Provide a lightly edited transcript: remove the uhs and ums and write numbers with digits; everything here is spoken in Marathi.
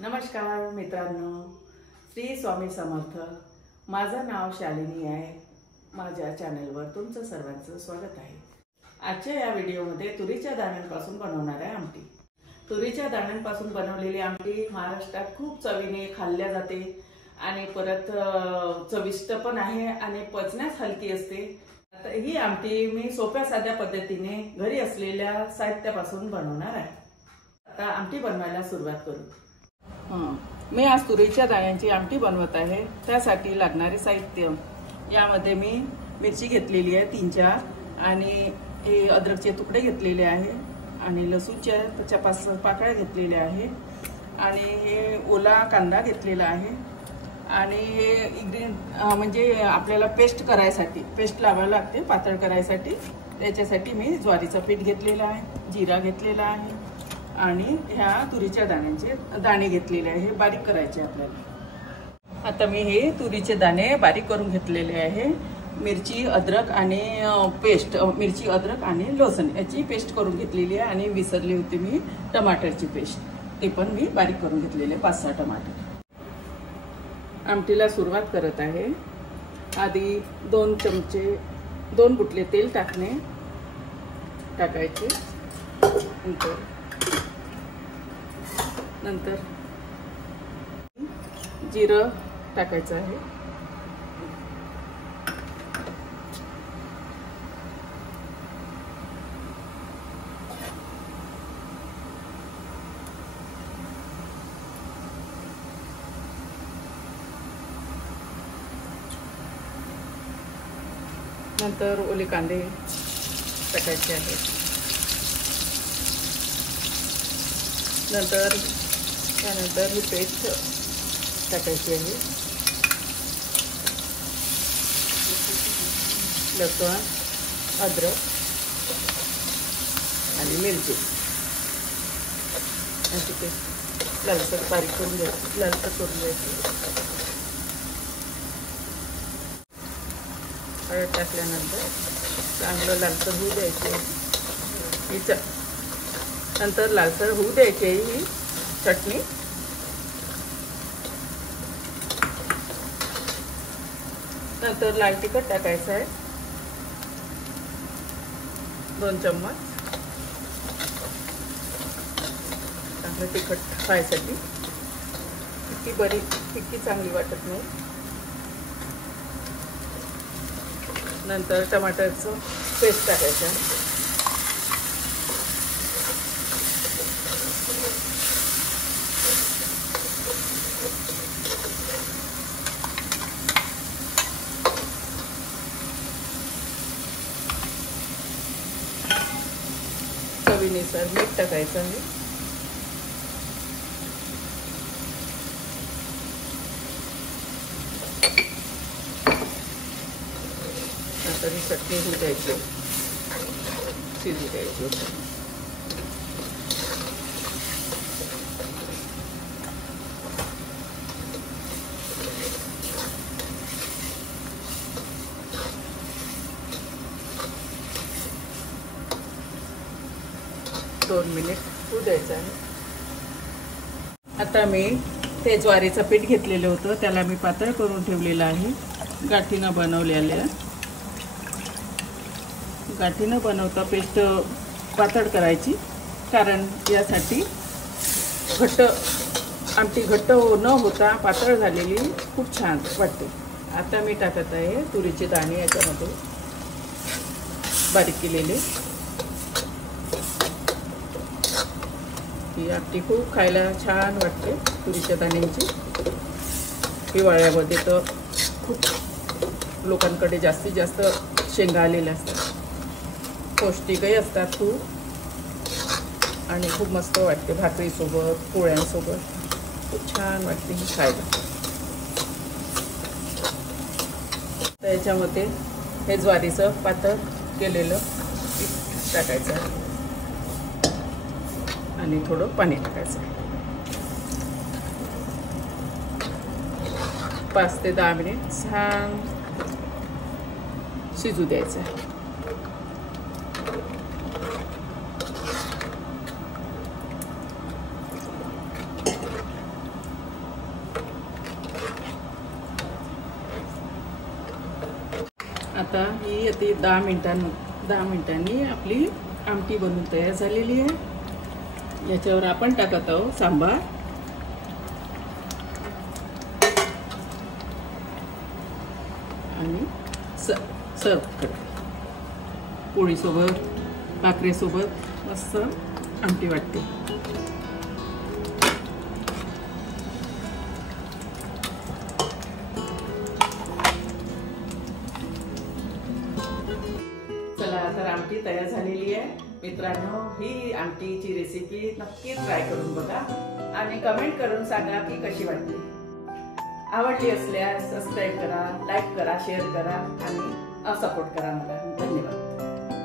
नमस्कार मित्रांनो, श्री स्वामी समर्थ। माझं नाव शालिनी आहे। माझ्या चॅनलवर तुमचं सर्वांचं स्वागत आहे। आजच्या या व्हिडिओमध्ये तुरीच्या दाण्यांपासून बनवणार आहे आमटी। तुरीच्या दाण्यांपासून बनवलेली आमटी महाराष्ट्रात खूप चवीने खाल्ल्या जाते आणि परत चविष्ट पण आहे आणि पचण्यास हलकी असते। आता ही आमटी मी सोप्या साध्या पद्धतीने घरी असलेल्या साहित्यापासून बनवणार आहे। आता आमटी बनवायला सुरुवात करू। मी आज तुरीच्या दाण्यांची आमटी बनवत आहे। त्यासाठी लागणारे साहित्य, यामध्ये मी मिरची घेतलेली आहे 3-4 आणि हे अद्रकचे तुकडे घेतलेले आहे आणि लसूणच्या त्याच्या 5 पाकळ्या घेतलेल्या आहे आणि हे ओला कांदा घेतलेला आहे आणि हे म्हणजे आपल्याला पेस्ट करायसाठी, पेस्ट लावायला लागते पातळ करायसाठी, त्याच्यासाठी मी ज्वारीचं पीठ घेतलेलं आहे, जिरा घेतलेला आहे आणि ह्या तुरीच्या दाण्यांचे दाणे घेतलेले आहे, हे बारीक करायचे आपल्याला। आता मी हे तुरीचे दाणे बारीक करून घेतलेले आहे। मिरची अद्रक आणि पेस्ट, मिरची अद्रक आणि लसूण याची पेस्ट करून घेतलेली आहे आणि विसरली होती मी टमाटरची पेस्ट, ते पण मी बारीक करून घेतलेले 5-6 टमाटर। आमटीला सुरुवात करत आहे। आधी 2 बुटले तेल टाकायचे, नंतर जिरं टाकायचं आहे, नंतर ओले कांदे टाकायचे आहेत, त्यानंतर ही पेस्ट टाकायची आहे, लसूण अद्रक आणि मिरची याची पेस्ट लालसर बारीक करून घ्यायची, हळद टाकल्यानंतर चांगलं लालसर होऊ द्यायचे। नंतर लालसर होऊ द्यायची ही चटणी। नंतर लाल तिखट टाकायचं आहे 2 चम्मच, चांगलं तिखट खायसाठी। फिक्की चांगली वाटत नाही। नंतर टमाटरचं पेस्ट टाकायचं आहे, चवीनुसार मीठ टाकायचं आहे, नंतर ही चटणी होऊ द्यायची, शिजू द्यायची। 2 मिनिट होऊ द्यायचं आहे। आता मी ते ज्वारीचं पीठ घेतलेलं होतं, त्याला मी पातळ करून ठेवलेलं आहे। गाठीनं बनवता पेस्ट पातळ करायची, कारण यासाठी आमटी घट्ट न होता पातळ झालेली खूप छान वाटते। आता मी टाकत आहे तुरीचे दाणे याच्यामध्ये बारीक केलेले। ही आमटी खूप खायला छान वाटते तुरीच्या दाण्यांची। हिवाळ्यामध्ये तर खूप लोकांकडे जास्तीत जास्त शेंगा आलेल्या असतात, पौष्टिकही असतात खूप आणि खूप मस्त वाटते भाकरीसोबत, पोळ्यांसोबत खूप छान वाटते ही खायला। तर याच्यामध्ये हे ज्वारीचं पातळ केलेलं पीठ टाकायचं आहे आणि थोडं पाणी टाकायचं आहे। 5 ते 10 मिनिट छान शिजू द्यायचं आहे। आता ही ती 10 मिनिटांनी आपली आमटी बनवून तयार झालेली आहे। याच्यावर आपण टाकत आहोत सांबार आणि सर्व करतो। पोळीसोबत भाकरीसोबत मस्त आमटी वाटते। चला तर आमटी तयार झालेली आहे मित्रांनो। ही आमटीची रेसिपी नक्की ट्राय करून बघा आणि कमेंट करून सांगा की कशी वाटली। आवडली असल्यास सबस्क्राईब करा, लाईक करा, शेअर करा आणि सपोर्ट करा मला। धन्यवाद।